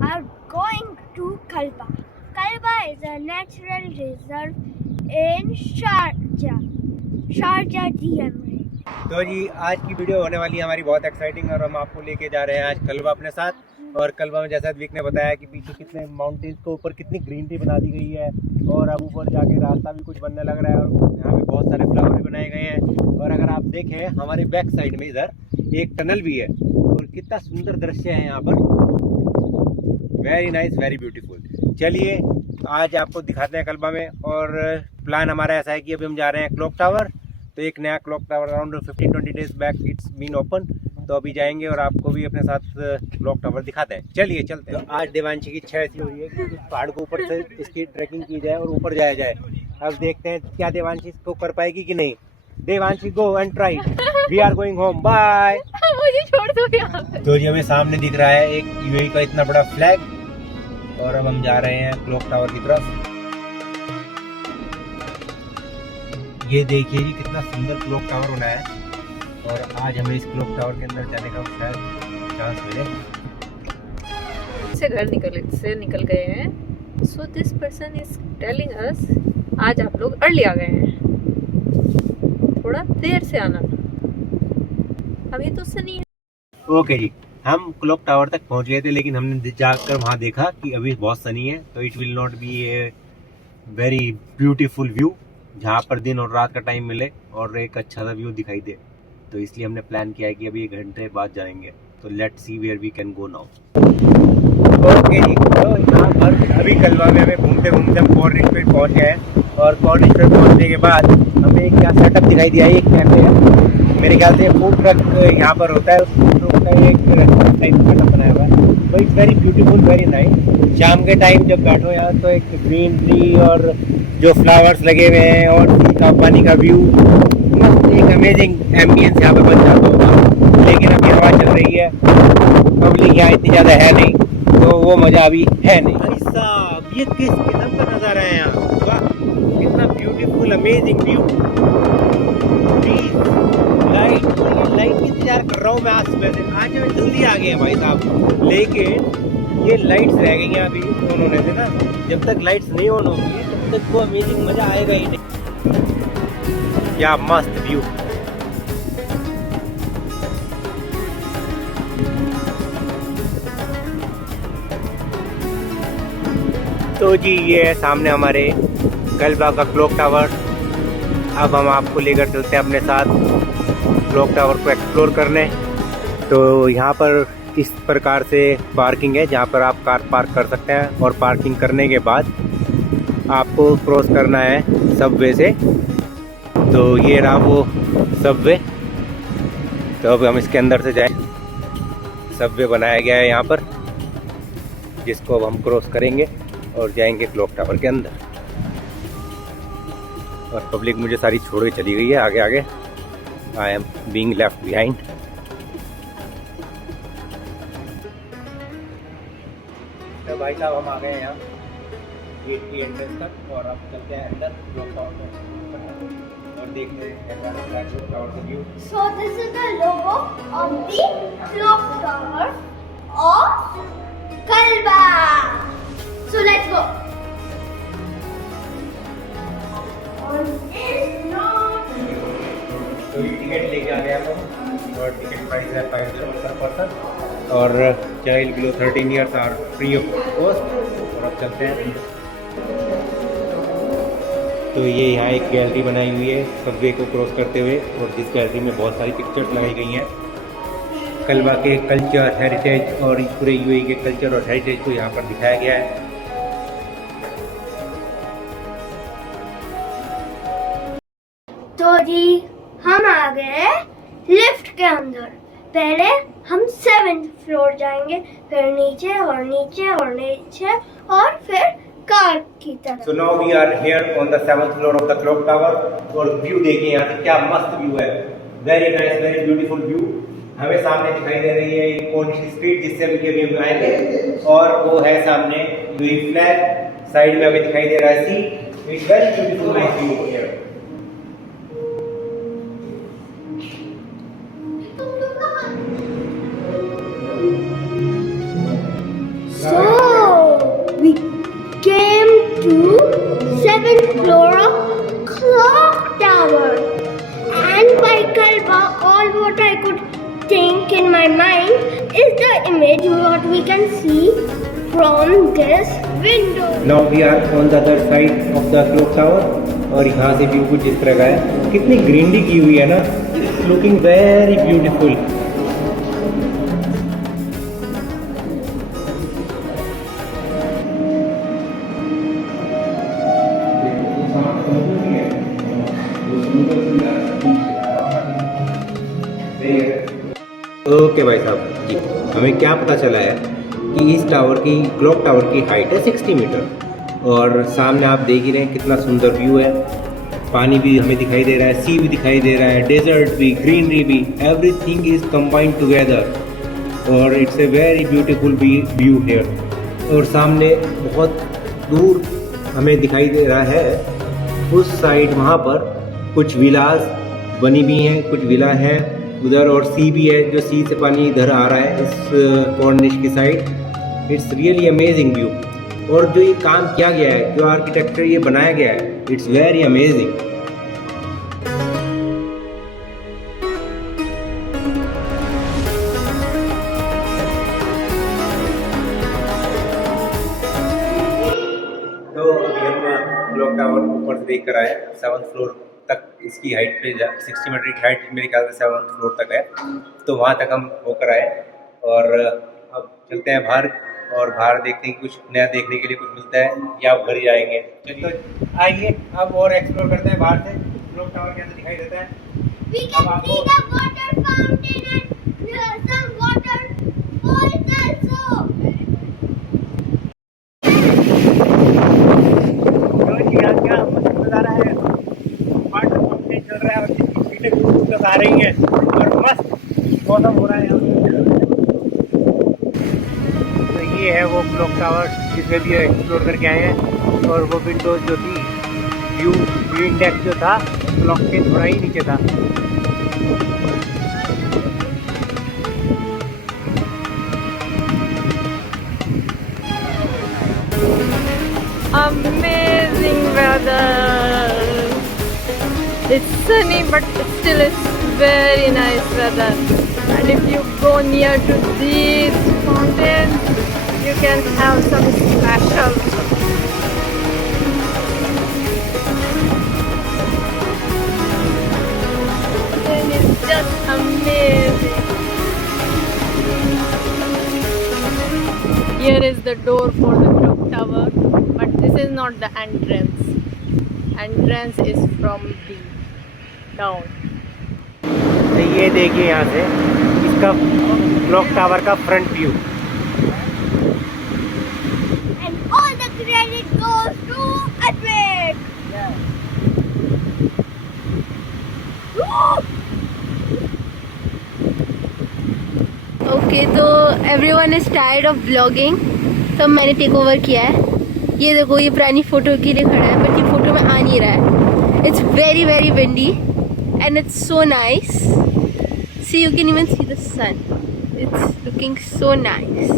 are going to Kalba. Kalba is a natural reserve in Sharjah DMA. तो जी आज की video होने वाली है हमारी बहुत एक्साइटिंग और हम आपको लेके जा रहे हैं आज कल्बा अपने साथ। और कल्बा में जैसा विक ने बताया कि पीछे कितने माउंटेन्स के ऊपर कितनी ग्रीनरी बना दी गई है और अब ऊपर जाके रास्ता भी कुछ बनने लग रहा है और यहाँ पे बहुत सारे फ्लावर भी बनाए गए हैं। और अगर आप देखें हमारे बैक साइड में इधर एक टनल भी है और कितना सुंदर दृश्य है यहाँ पर। Very nice, very beautiful. चलिए आज आपको दिखाते हैं कल्बा में। और प्लान हमारा ऐसा है कि अभी हम जा रहे हैं क्लॉक टावर। तो एक नया clock tower around 15-20 days back it's been open, तो अभी जाएंगे और आपको भी अपने साथ क्लॉक टावर दिखाते हैं। चलिए चलते हैं। तो आज देवांशी की इच्छा ऐसी हो रही है कि पहाड़ को ऊपर से इसकी ट्रैकिंग की जाए और ऊपर जाया जाए। अब देखते हैं क्या देवांशी इसको कर पाएगी कि नहीं। Devanshi go and try. We are going home, bye. मुझे छोड़ दो यहाँ पे। तो जी हमें सामने दिख रहा है एक यूएई का इतना बड़ा फ्लैग और अब हम जा रहे हैं क्लॉक टावर की तरफ। ये देखिए जी कितना सुंदर क्लॉक टावर बना है और आज हमें इस क्लॉक टावर के अंदर जाने का शायद चांस मिले। से घर निकल गए हैं। So this person is telling us आज आप लोग अर्ली आ गए हैं, थोड़ा देर से आना, अभी तो सनी है। ओके जी, हम क्लॉक टावर तक पहुंच गए थे लेकिन हमने जाकर वहां देखा कि अभी बहुत सनी है, तो it will not be A very beautiful view जहाँ पर दिन और रात का टाइम मिले और एक अच्छा सा व्यू दिखाई दे। तो इसलिए हमने प्लान किया है कि अभी 1 घंटे बाद जाएंगे। तो let's see where we can go now. Okay जी, तो यहाँ पर अभी कल्बा में हमें घूमते घूमते हम कॉर्न रिच पे पहुँच गए हैं। और कॉर्न रिच पे पहुँचने के बाद हमें क्या सेटअप दिखाई दिया है। एक कैफे है, मेरे ख्याल से फूड ट्रक यहाँ पर होता है, उस फूड ट्रक का एक टाइप सेटअप बनाया हुआ है। तो it's very beautiful, very nice. शाम के टाइम जब बैठो यहाँ तो एक ग्रीनरी और जो फ्लावर्स लगे हुए हैं और का पानी का व्यू, एक अमेजिंग एम्बियंस यहाँ पे बन जाता होगा। लेकिन अभी हवा चल रही है, पब्लिक यहाँ इतनी ज़्यादा है नहीं, तो वो मज़ा अभी है नहीं। भाई साहब ये किस किस्म का नज़ारा है यहाँ, वाह कितना ब्यूटीफुल अमेजिंग व्यू। लाइट की इंतजार कर रहा हूँ मैं आज सुबह से। आज मैं जल्दी आ गए भाई साहब, लेकिन ये लाइट्स रह गई हैं अभी ऑन होने से ना। जब तक लाइट्स नहीं ऑन होंगी तब तक वो अमेजिंग मज़ा आएगा ही नहीं। क्या मस्त व्यू। तो जी ये है सामने हमारे कल्बा का क्लॉक टावर। अब हम आपको लेकर चलते हैं अपने साथ क्लॉक टावर को एक्सप्लोर करने। तो यहाँ पर इस प्रकार से पार्किंग है जहाँ पर आप कार पार्क कर सकते हैं और पार्किंग करने के बाद आपको क्रॉस करना है सबवे से। तो ये रहा वो सबवे। तो अब हम इसके अंदर से जाएं। सबवे बनाया गया है यहाँ पर जिसको अब हम क्रॉस करेंगे और जाएंगे क्लॉक टावर के अंदर। और पब्लिक मुझे सारी छोड़ के चली गई है आगे आगे। I am being left behind. तो भाई साहब हम आ गए हैं यहाँ गेट की एंट्रेंस तक और अब चलते हैं अंदर क्लॉक टावर में और देखते हैं क्लॉक टावर का view. So this is the logo of the clock tower of Kalba. So let's go. तो ये टिकट लेके आ गया हम और टिकट प्राइस है 5 पर पर्सन और child below 13 years are free of cost. और अब चलते हैं। तो ये यहाँ एक गैलरी बनाई हुई है सबवे को क्रॉस करते हुए और जिस गैलरी में बहुत सारी पिक्चर्स लगाई गई हैं कल्बा के कल्चर हेरिटेज और पूरे यूएई के कल्चर और हेरिटेज को यहाँ पर दिखाया गया है। तो जी हम आ गए लिफ्ट के अंदर। पहले हम 7th फ्लोर जाएंगे, फिर नीचे और नीचे और नीचे और फिर कार की तरफ। So now we are here on the 7th floor of the clock tower और व्यू देखिए यहाँ से क्या मस्त व्यू है। Very nice, very beautiful view. हमें सामने दिखाई दे रही है एक कौन सी स्ट्रीट जिससे हम अभी आए थे और वो है सामने यूएई फ्लैग। साइड में हमें दिखाई दे रहा है सी। It's very beautiful nice view here. So 7th floor of clock tower. And by Kalba, all what I could think in my mind is the image what we can see from this window. Now we are on the other side of the clock tower और यहाँ से view कुछ इस तरह का है. कितनी greenery की हुई है ना, लुकिंग वेरी ब्यूटीफुल. ओके भाई साहब जी, हमें क्या पता चला है कि इस टावर की, क्लॉक टावर की हाइट है 60 मीटर और सामने आप देख ही रहे हैं कितना सुंदर व्यू है. पानी भी हमें दिखाई दे रहा है, सी भी दिखाई दे रहा है, डेजर्ट भी, ग्रीनरी भी, एवरीथिंग इज कंबाइंड टुगेदर और it's a very beautiful view here. और सामने बहुत दूर हमें दिखाई दे रहा है उस साइड, वहाँ पर कुछ विलास बनी भी हैं, कुछ विला हैं उधर और सी भी है, जो सी से पानी इधर आ रहा है इस कॉर्निश की side. It's really amazing view. और जो ये काम किया गया है, जो आर्किटेक्चर ये बनाया गया है, इट्स वेरी अमेजिंग. तो अभी हम क्लॉक टावर ऊपर से देख कर आए, 7th फ्लोर तक इसकी हाइट पे 60 मीटर की हाइट मेरे ख्याल से 7th फ्लोर तक है. तो वहाँ तक हम होकर आए और अब चलते हैं बाहर और बाहर देखते हैं कुछ नया देखने के लिए कुछ मिलता है या घर ही जाएंगे. तो आइए अब और एक्सप्लोर करते हैं बाहर से. क्लॉक टावर के अंदर दिखाई देता है. We can see the water fountain and some waterfalls also. क्या नज़ारा है, वाटर फाउंटेन चल रहा है और सीटें दूर आ रही हैं और मस्त मौसम हो रहा है. तो ये है वो क्लॉक टावर जिसमें भी एक्सप्लोर करके आए हैं. और वो विंडोज जो थी, व्यू इंडेक्स जो था क्लॉक के थोड़ा ही नीचे था. Amazing weather. It's sunny but still it's very nice weather. And if you go near to these fountains, you can have some special. And it's just amazing. Here is the door for the clock tower, but this is not the entrance. Entrance is from the down. तो ये देखिए यहाँ से इसका clock tower का front view. And all the credit goes to Advik. Okay तो everyone is tired of vlogging, तो मैंने टेक ओवर किया है. ये देखो, ये पुरानी फोटो के लिए खड़ा है बट ये फोटो में आ नहीं रहा है. It's very very windy and it's so nice. See you can even see the sun. It's looking so nice.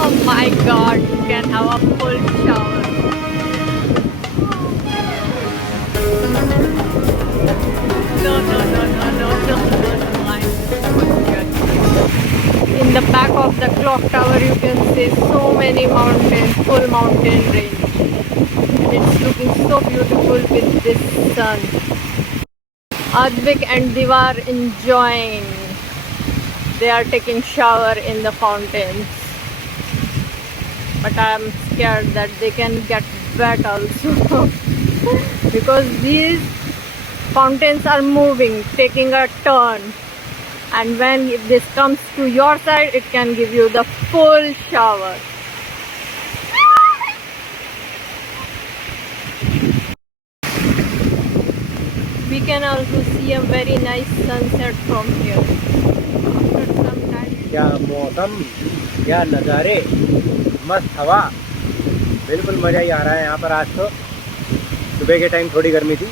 Oh my god, you can have a full shower. No, no, no, no, no, no, no, no. In the back of the clock tower, you can see so many mountains, full mountain range. And it's looking so beautiful with this sun. Advik and Diva are enjoying. They are taking shower in the fountains. But I am scared that they can get wet also because these fountains are moving, taking a turn, and when this comes to your side, it can give you the full shower. We can also see a very nice sunset from here. After some time. क्या मौसम, क्या नज़ारे, मस्त हवा, बिल्कुल मज़ा ही आ रहा है यहाँ पर। आज तो सुबह के टाइम थोड़ी गर्मी थी,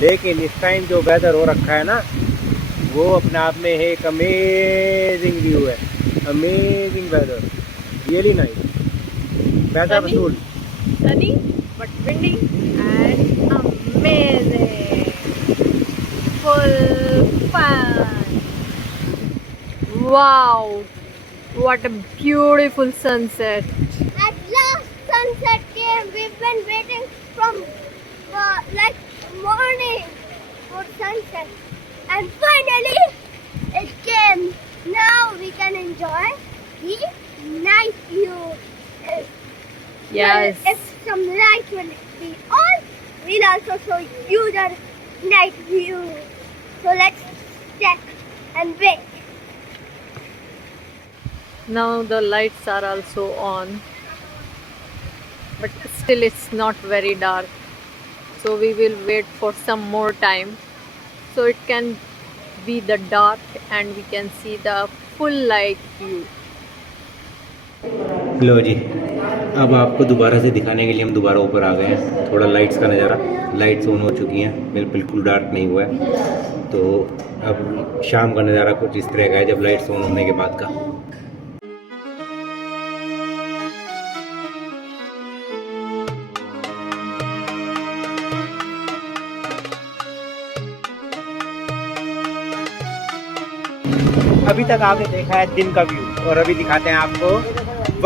लेकिन इस टाइम जो वेदर हो रखा है ना, वो अपने आप में एक अमेजिंग व्यू है, अमेजिंग वेदर, रियली नाइस। पैसा वसूल। Sunny but windy and amazing. Full fun. Wow, what a beautiful sunset. At last, sunset came. We've been waiting from like morning for sunset, and finally it came. Now we can enjoy the night view. Yes. Well, if some light will be on, we'll also show you the night view. So let's check and wait. Now the lights are also on, but still it's not very dark. So we will wait for some more time, so it can be the dark and we can see the full light view. लो जी, अब आपको दोबारा से दिखाने के लिए हम दोबारा ऊपर आ गए हैं। थोड़ा लाइट्स का नज़ारा, लाइट्स ऑन हो चुकी हैं, बिल्कुल डार्क नहीं हुआ है। तो अब शाम का नज़ारा कुछ इस तरह का है जब लाइट्स ऑन होने के बाद का। अभी तक आपने देखा है दिन का व्यू, और अभी दिखाते हैं आपको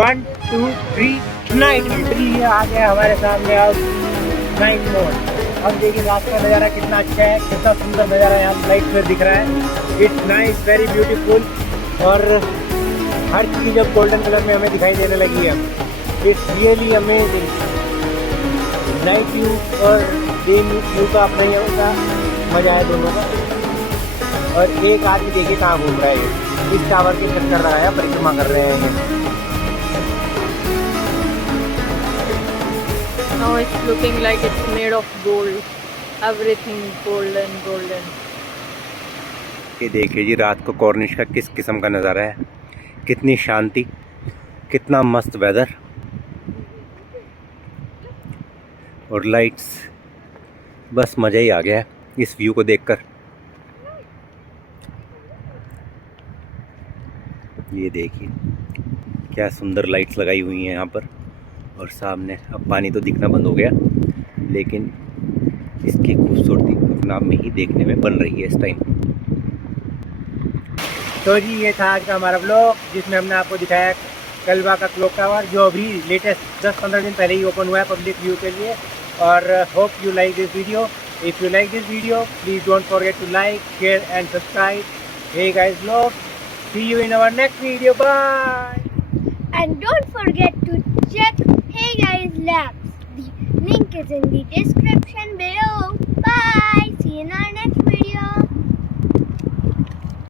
1 2 3 नाइट व्यू। आ गया हमारे सामने अब नाइट मोड। अब देखिए रात का नज़ारा कितना अच्छा है, कितना सुंदर नज़ारा यहाँ लाइट में दिख रहा है। इट्स नाइस, वेरी ब्यूटीफुल, और हर चीज़ अब गोल्डन कलर में हमें दिखाई देने लगी है। It's really amazing. Night view और डे व्यू का अपना ही होता मज़ा है दोनों का। और एक आदमी देखिए कहाँ घूम रहा है, इस टावर के चक्कर रहा है, परिक्रमा कर रहे हैं ये। Now it's looking like it's made of gold. Everything golden. ये देखिए जी रात को कॉर्निश का किस किस्म का नज़ारा है, कितनी शांति, कितना मस्त वेदर, और लाइट्स, बस मज़ा ही आ गया है इस व्यू को देखकर। ये देखिए क्या सुंदर लाइट्स लगाई हुई हैं यहाँ पर, और सामने अब पानी तो दिखना बंद हो गया, लेकिन इसकी खूबसूरती अपने आप में ही देखने में बन रही है इस टाइम। तो जी ये था आज का हमारा ब्लॉग, जिसमें हमने आपको दिखाया कलवा का क्लॉक टावर, जो अभी लेटेस्ट 10-15 दिन पहले ही ओपन हुआ है पब्लिक व्यू के लिए। और hope you like this video. If you like this video, please don't forget to like, share and subscribe. Hey guys blog, see you in our next video. Bye. And don't forget to check Hey Guys Labs. The link is in the description